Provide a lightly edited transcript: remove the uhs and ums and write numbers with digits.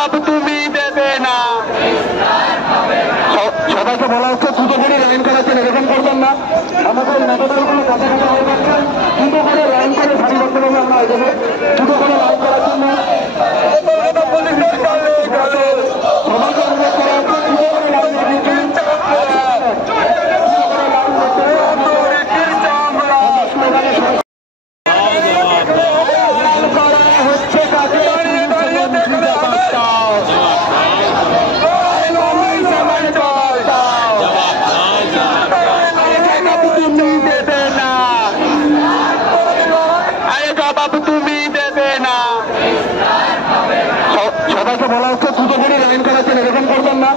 জবাব তুমি দেবে না। সবাইকে বলা হচ্ছে দুটো করে লাইন করাচ্ছেন, এরকম করবেন না। আমাদের নেতাদের কোনো কথা কথা হয়ে যাচ্ছে, দুটো করে লাইন করে সারিবদ্ধভাবে আমরা এখানে দুটো করে লাইন করার জন্য সবাইকে অনুরোধ করা হচ্ছে দুটো করে লাইন বলা হচ্ছে দুটো করে লাইন করাচ্ছেন, এরকম করবেন না।